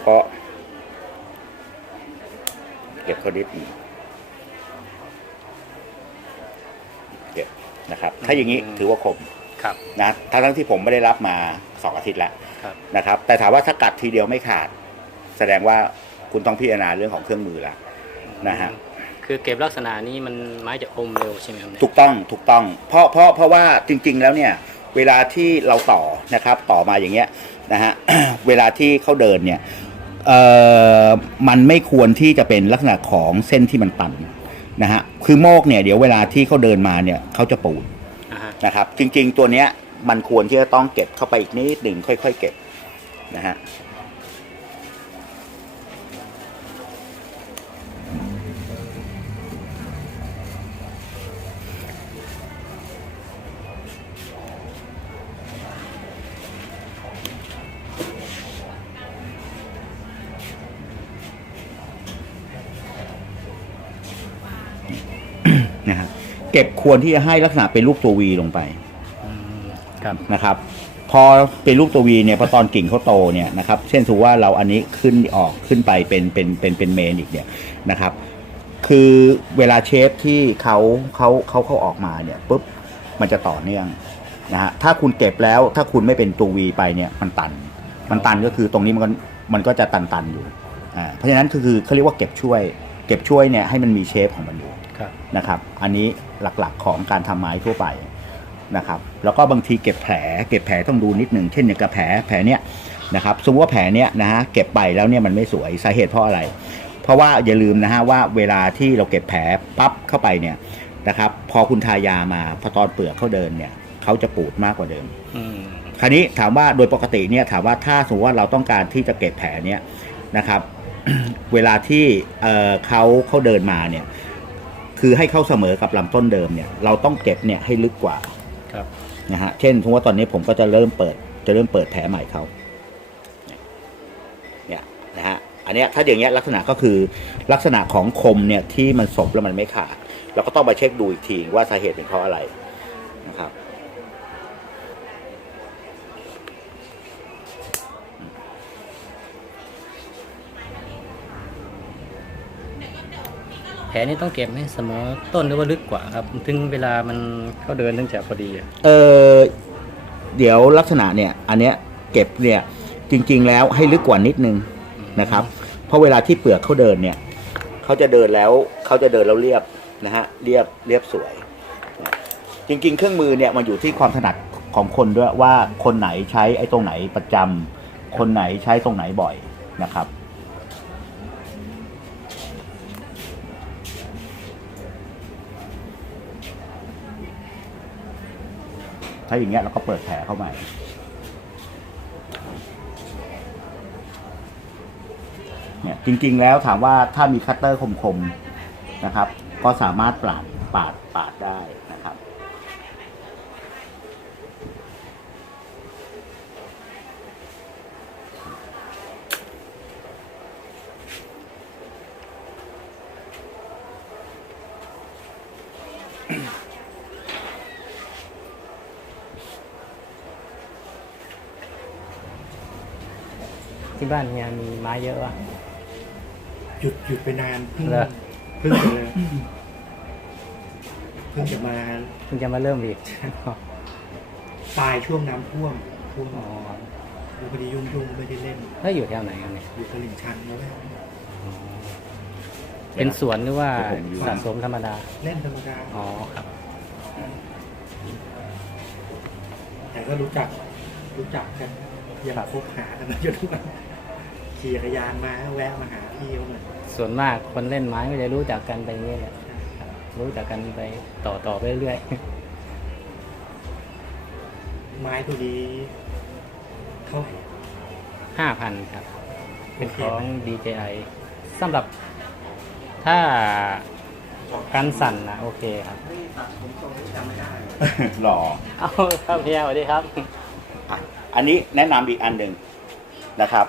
แล้วก็ เก็บเขานิดหนึ่งเก็บนะครับ ถ้าอย่างนี้ถือว่าคมครับนะทั้งทั้งที่ผมไม่ได้รับมาสองอาทิตย์แล้วครับนะครับ แต่ถามว่าถ้ากัดทีเดียวไม่ขาด แสดงว่าคุณต้องพิจารณาเรื่องของเครื่องมือแล้วนะฮะคือเก็บลักษณะนี้มันไม้จะอมเร็วใช่ไหมครับเนี่ยถูกต้องถูกต้อง เพราะเพราะเพราะว่าจริง ๆ แล้วเนี่ย เวลาที่เราต่อนะครับ ต่อมาอย่างเงี้ยนะฮะเวลาที่เขาเดินเนี่ยเอ่อ มันไม่ควรที่จะเป็นลักษณะของเส้นที่มันตันนะฮะคือโมกเนี่ยเดี๋ยวเวลาที่เขาเดินมาเนี่ยเขาจะปูดอ่าฮะนะครับ จริงๆตัวเนี้ยมันควรที่จะต้องเก็บเข้าไปอีกนิดหนึ่งค่อย ๆ เก็บนะฮะนะ เก็บควรที่จะให้ลักษณะเป็นรูปตัววีลงไปอืมครับนะครับ พอเป็นรูปตัววีเนี่ยพอตอนกิ่งเขาโตเนี่ยนะครับ เช่นสมมติว่าเราอันนี้ขึ้นออกขึ้นไปเป็นเป็นเป็นเป็นเมนอีกเนี่ยนะครับ คือเวลาเชฟที่เขาเขาเขาเขาออกมาเนี่ยปุ๊บมันจะต่อเนื่องนะฮะถ้าคุณเก็บแล้วถ้าคุณไม่เป็นตัววีไปเนี่ยมันตัน มันตันก็คือตรงนี้มันก็มันก็จะตันตันๆอยู่อ่าเพราะฉะนั้นคือคือเขาเรียกว่าเก็บช่วย เก็บช่วยเนี่ยให้มันมีเชฟของมันอยู่ครับนะครับ อันนี้ หลักๆ ของการทำไม้ทั่วไปนะครับ แล้วก็บางทีเก็บแผล เก็บแผลต้องดูนิดหนึ่งเช่นอย่างกับแผลแผลเนี้ยนะครับสมมติว่าแผลเนี้ยนะฮะเก็บไปแล้วเนี่ยมันไม่สวยสาเหตุเพราะอะไร เพราะว่าอย่าลืมนะฮะว่าเวลาที่เราเก็บแผลปั๊บเข้าไปเนี่ยนะครับพอคุณทายามาพอตอนเปลือกเขาเดินเนี่ยเขาจะปูดมากกว่าเดิมอืมคราวนี้ถามว่าโดยปกติเนี่ยถามว่าถ้าสมมติว่าเราต้องการที่จะเก็บแผลเนี่ยนะครับ เวลาที่เอ่อเขาเขาเดินมาเนี่ย คือให้เข้าเสมอกับลำต้นเดิมเนี่ยเราต้องเก็บเนี่ยให้ลึกกว่าครับนะฮะเช่นสมมติว่าตอนนี้ผมก็จะเริ่มเปิด จะเริ่มเปิดแผลใหม่เขาเนี่ยนะฮะอันเนี้ยถ้าอย่างเงี้ยลักษณะก็คือลักษณะของคมเนี่ยที่มันสบแล้วมันไม่ขาด เราก็ต้องไปเช็คดูอีกทีว่าสาเหตุเป็นเพราะอะไรนะครับ แผลนี่ต้องเก็บให้เสมอต้นหรือว่าลึกกว่าครับ ถึงเวลามันเข้าเดินถึงจะพอดีอะเออเดี๋ยวลักษณะเนี่ยอันเนี้ยเก็บเนี่ยจริง ๆ แล้วให้ลึกกว่านิดนึงนะครับ เพราะเวลาที่เปลือกเขาเดินเนี่ยเขาจะเดินแล้วเขาจะเดินแล้วเรียบนะฮะเรียบเรียบสวย จริง ๆ เครื่องมือเนี่ยมันอยู่ที่ความถนัดของคนด้วยว่าคนไหนใช้ไอ้ตรงไหนประจำคนไหนใช้ตรงไหนบ่อยนะครับ ถ้าอย่างเงี้ยเราก็เปิดแผลเข้ามาเนี่ยจริงๆแล้วถามว่าถ้ามีคัตเตอร์คมๆนะครับ ก็สามารถปาดปาดปาดได้นะครับ ที่บ้านเนี่ยมีไม้เยอะวะ หยุดหยุดไปนานเพิ่งเหรอ เพิ่งจะเพิ่งจะมาเพิ่งจะมาเริ่มอีกตายช่วงน้ำท่วมท่วมอ๋อแล้วพอดียุ่งยุ่งๆไม่ได้เล่น แล้วอยู่แถวไหนกันเนี่ยอยู่ตลิ่งชันแล้วแหละเป็นสวนหรือว่าผมอยู่ สะสมธรรมดา เล่นธรรมดาอ๋อครับ แต่ก็รู้จักรู้จักกัน ยังคบหากันมาจนทุกวันขี่จักรยานมาแวะมาหาพี่เขาหน่อยส่วนมากคนเล่นไม้ก็จะรู้จักกันไปอย่างนี้แหละครับรู้จักกันไปต่อต่อไปเรื่อยไม้ตัวนี้เท่าไหร่ห้าพันครับ เป็นโอเคของไหม DJI สำหรับถ้าการสั่นนะโอเคครับหล่อเอาครับเพียสวัสดีครับ อันนี้แนะนำอีกอันหนึ่งนะครับ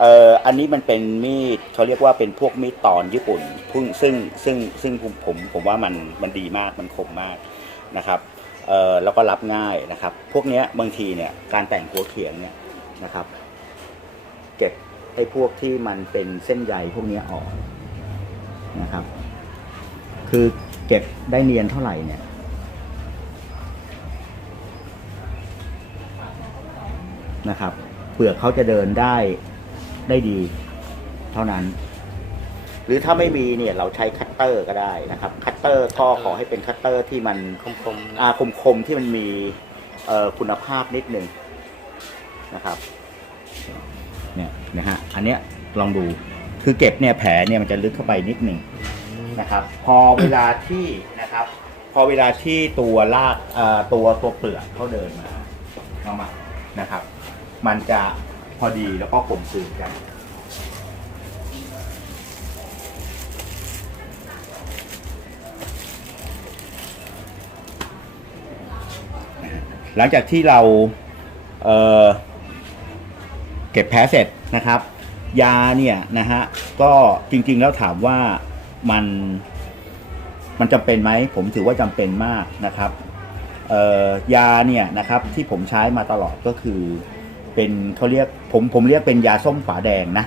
เอ่ออันนี้มันเป็นมีดเขาเรียกว่าเป็นพวกมีดตอนญี่ปุ่นซึ่งซึ่งซึ่งซึ่งผมผมผมว่ามันมันดีมากมันคมมากนะครับเอ่อแล้วก็รับง่ายนะครับ พวกเนี้ยบางทีเนี่ยการแต่งหัวเขียงเนี่ยนะครับ เก็บไอ้พวกที่มันเป็นเส้นใยพวกเนี้ยออกนะครับ คือเก็บได้เนียนเท่าไหร่เนี่ย นะครับเปลือกเขาจะเดินได้ได้ดี เท่านั้น หรือถ้าไม่มีเนี่ยเราใช้คัตเตอร์ก็ได้นะครับ คัตเตอร์ก็ขอให้เป็นคัตเตอร์ที่มันคมคมๆอาคมคมๆที่มันมีเอ่อคุณภาพนิดนึงนะครับเนี่ยนะฮะอันเนี้ยลองดูคือเก็บเนี่ยแผลเนี่ยมันจะลึกเข้าไปนิดหนึ่งนะครับ พอเวลาที่นะครับ พอเวลาที่ตัวลากเอ่อตัวตัวเปลือกเขาเดินมาเข้ามา นะครับ มันจะพอดีแล้วก็กลมกลืนกัน หลังจากที่เราเเก็บแพ้เสร็จนะครับ ยาเนี่ยนะฮะก็จริงๆแล้วถามว่ามันมันจำเป็นไหมผมถือว่าจำเป็นมากนะครับ ยาเนี่ยนะครับที่ผมใช้มาตลอดก็คือ เป็นเขาเรียกผมผมเรียกเป็นยาส้มฝาแดงนะ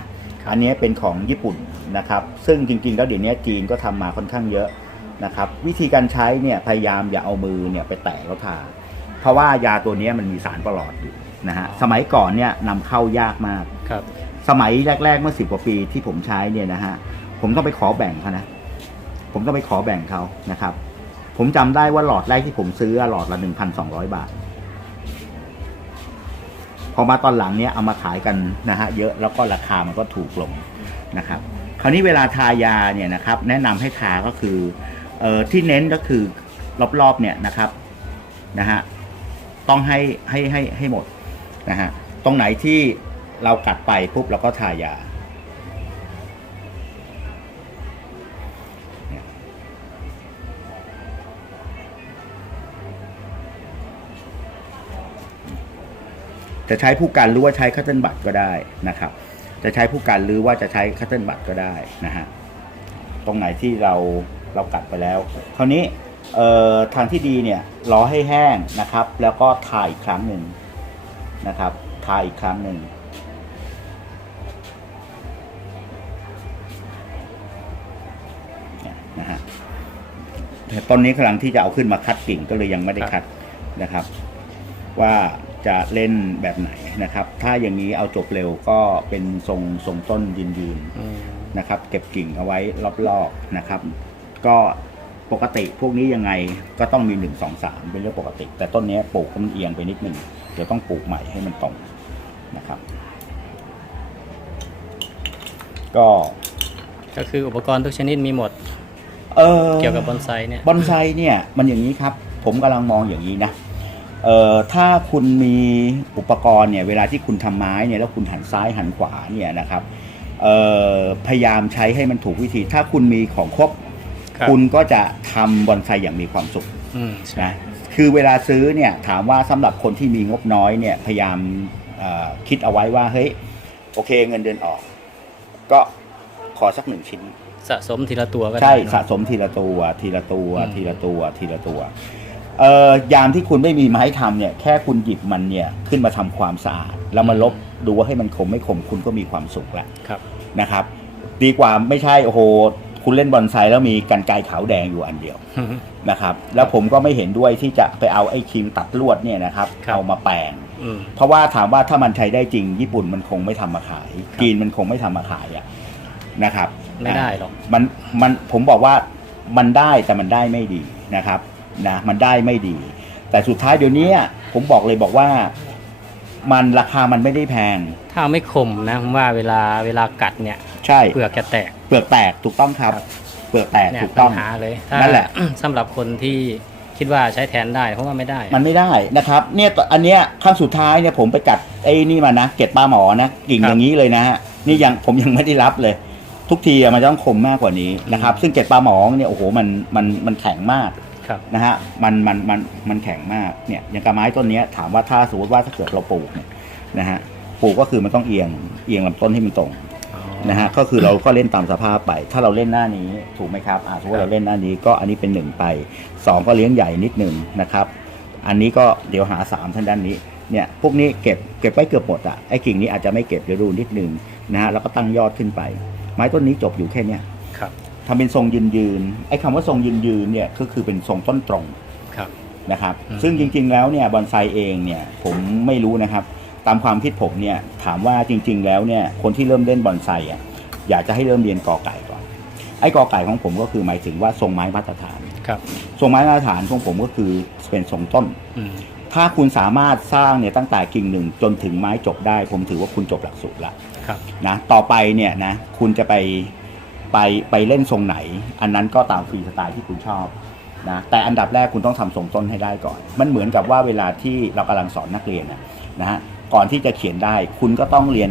อันนี้เป็นของญี่ปุ่นนะครับ ซึ่งจริงๆ แล้วเดี๋ยวนี้จีนก็ทำมาค่อนข้างเยอะนะครับวิธีการใช้เนี่ยพยายามอย่าเอามือเนี่ยไปแตะแล้วทาเพราะว่ายาตัวเนี้ยมันมีสารประหลอดอยู่นะฮะสมัยก่อนเนี่ยนำเข้ายากมากครับ สมัยแรก ๆ เมื่อสิบกว่าปีที่ผมใช้เนี่ยนะฮะผมต้องไปขอแบ่งเขานะผมต้องไปขอแบ่งเขานะครับ ผมจำได้ว่าหลอดแรกที่ผมซื้อหลอดละหนึ่งพันสองร้อยบาท พอมาตอนหลังเนี่ยเอามาขายกันนะฮะเยอะแล้วก็ราคามันก็ถูกลงนะครับ คราวนี้เวลาทายาเนี่ยนะครับ แนะนำให้ทาก็คือเอ่อที่เน้นก็คือรอบๆเนี่ยนะครับนะฮะต้องให้ให้ให้ให้หมดนะฮะตรงไหนที่เรากัดไปปุ๊บเราก็ทายา จะใช้ผู้กันหรือว่าใช้คัตเติลบัตก็ได้นะครับ จะใช้ผู้กันหรือว่าจะใช้คัตเติลบัตก็ได้นะฮะตรงไหนที่เราเรากัดไปแล้วคราวนี้เอ่อทางที่ดีเนี่ยรอให้แห้งนะครับ แล้วก็ทาอีกครั้งหนึ่งนะครับทาอีกครั้งหนึ่งเนี่ยนะฮะแต่ต้นนี้กำลังที่จะเอาขึ้นมาคัดกิ่งก็เลยยังไม่ได้คัดนะครับ ว่า จะเล่นแบบไหนนะครับ ถ้าอย่างนี้เอาจบเร็วก็เป็นทรงทรงต้นยืนยืนๆอืมนะครับ เก็บกิ่งเอาไว้รอบๆนะครับ ก็ปกติพวกนี้ยังไงก็ต้องมีหนึ่งสองสามเป็นเรื่องปกติ แต่ต้นเนี้ยปลูกให้มันเอียงไปนิดหนึ่งเดี๋ยวต้องปลูกใหม่ให้มันตรงนะครับ ก็ก็คืออุปกรณ์ทุกชนิดมีหมด เออเกี่ยวกับบอนไซเนี่ยบอนไซเนี่ยมันอย่างนี้ครับ ผมกำลังมองอย่างนี้นะ เอ่อถ้าคุณมีอุปกรณ์เนี่ยเวลาที่คุณทำไม้เนี่ยแล้วคุณหันซ้ายหันขวาเนี่ยนะครับเอ่อพยายามใช้ให้มันถูกวิธี ถ้าคุณมีของครบครับคุณก็จะทำบอนไซอย่างมีความสุขอืมใช่นะคือเวลาซื้อเนี่ยถามว่าสำหรับคนที่มีงบน้อยเนี่ยพยายามเอ่อคิดเอาไว้ว่าเฮ้ยโอเคเงินเดือนออก ก็ขอสักหนึ่งชิ้น สะสมทีละตัวก็ได้ใช่เนอะ สะสมทีละตัวทีละตัวอืม ทีละตัวทีละตัว เอ่อยามที่คุณไม่มีไม้ทำเนี่ยแค่คุณหยิบมันเนี่ยขึ้นมาทำความสะอาด แล้วมาลบดูว่าให้มันคมไม่คมคุณก็มีความสุขแล้วครับ นะครับ ดีกว่าไม่ใช่โอ้โหคุณเล่นบอลไซแล้วมีกันไกรขาวแดงอยู่อันเดียว นะครับแล้วผมก็ไม่เห็นด้วยที่จะไปเอาไอ้ครีมตัดลวดเนี่ยนะครับครับ เอามาแปลง อืม เพราะว่าถามว่าถ้ามันใช้ได้จริง ญี่ปุ่นมันคงไม่ทำมาขายครับ จีนมันคงไม่ทำมาขายอะนะครับไม่ได้หรอก มันมันผมบอกว่ามันได้แต่มันได้ไม่ดีนะครับ นะมันได้ไม่ดี แต่สุดท้ายเดี๋ยวนี้ผมบอกเลยบอกว่ามันราคามันไม่ได้แพง ถ้าไม่คมนะผมว่าเวลาเวลากัดเนี่ยใช่เปลือกจะแตก เปลือกแตกถูกต้องครับครับเปลือกแตกเนี่ยถูกปัต้ญองหาเลยถ้านั่นแหละสำหรับคนที่คิดว่าใช้แทนได้เพราะว่าไม่ได้ มันไม่ได้นะครับ เนี่ยอันเนี้ยขั้นสุดท้ายเนี่ยผมไปกัดไอ้นี่มานะเกล็ดปลาหมอนะกิ่งครับอย่างนี้เลยนะฮะนี่ยังผมยังไม่ได้รับเลย ทุกทีอะมันจะต้องคมมากกว่านี้นะครับ ซึ่งเกล็ดปลาหมอเนี่ยโอ้โหมันมันมันแข็งมากครับ นะฮะมันมันมันมันแข็งมากเนี่ยอย่างกระไม้ต้นนี้ถามว่าถ้าสมมติว่าถ้าเกิดเราปลูกเนี่ยนะฮะปลูกก็คือมันต้องเอียงเอียงลำต้นให้มันตรงนะฮะก็คือเราก็เล่นตามสภาพไป ถ้าเราเล่นหน้านี้ถูกไหมครับอ่าสมมติเราเล่นหน้านี้ก็อันนี้เป็นหนึ่งไปสองก็เลี้ยงใหญ่นิดหนึ่งนะครับอันนี้ก็เดี๋ยวหาสามทางด้านนี้เนี่ยพวกนี้เก็บเก็บไว้เกือบหมดอะไอ้กิ่งนี้อาจจะไม่เก็บเดี๋ยวดูนิดหนึ่งนะฮะแล้วก็ตั้งยอดขึ้นไป ไม้ต้นนี้จบอยู่แค่เนี้ย ทำเป็นทรงยืนยืนๆไอ้คำว่าทรงยืนยืนๆเนี่ยก็คือเป็นทรงต้นตรงครับนะครับอืมซึ่งจริง ๆ แล้วเนี่ยบอนไซเองเนี่ยผมไม่รู้นะครับ ตามความคิดผมเนี่ยถามว่าจริง ๆ แล้วเนี่ยคนที่เริ่มเล่นบอนไซอะอยากจะให้เริ่มเรียนกอไก่ก่อน ไอ้กอไก่ของผมก็คือหมายถึงว่าทรงไม้มาตรฐานครับทรงไม้มาตรฐานของผมก็คือเป็นทรงต้นอืมถ้าคุณสามารถสร้างเนี่ยตั้งแต่กิ่งหนึ่งจนถึงไม้จบได้ ผมถือว่าคุณจบหลักสูตรละครับนะต่อไปเนี่ยนะคุณจะไป ไปไปเล่นทรงไหน อันนั้นก็ตามฟรีสไตล์ที่คุณชอบนะแต่อันดับแรกคุณต้องทำทรงต้นให้ได้ก่อน มันเหมือนกับว่าเวลาที่เรากำลังสอนนักเรียนนะนะฮะก่อนที่จะเขียนได้ คุณก็ต้องเรียน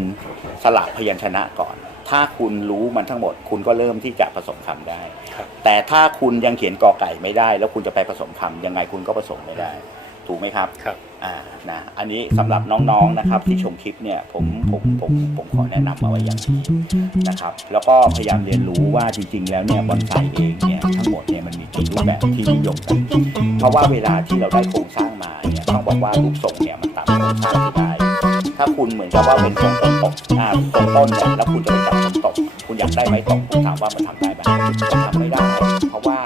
สลักพยัญชนะก่อน ถ้าคุณรู้มันทั้งหมด คุณก็เริ่มที่จะผสมคำได้ครับแต่ถ้าคุณยังเขียนกอไก่ไม่ได้ แล้วคุณจะไปผสมคำยังไงคุณก็ผสมไม่ได้ ถูกไหมครับครับอ่านะอันนี้สำหรับน้องๆนะครับที่ชมคลิปเนี่ยผมผมผมผมขอแนะนำเอาไว้อย่างนี้นะครับ แล้วก็พยายามเรียนรู้ว่าจริง ๆ แล้วเนี่ยบอนไซเองเนี่ยทั้งหมดเนี่ยมันมีกี่รูปแบบที่นิยมกันเพราะว่าเวลาที่เราได้โครงสร้างมาเนี่ยต้องบอกว่ารูปทรงเนี่ยมันตามโครงสร้างที่ได้ถ้าคุณเหมือนกับว่าเป็นทรงต้นตกอ่าตรงต้นเนี่ยแล้วคุณจะไปจับทรงตกคุณอยากได้ไหมตกผมถามว่ามันทำได้ไหมมันทำไม่ได้ เพราะว่า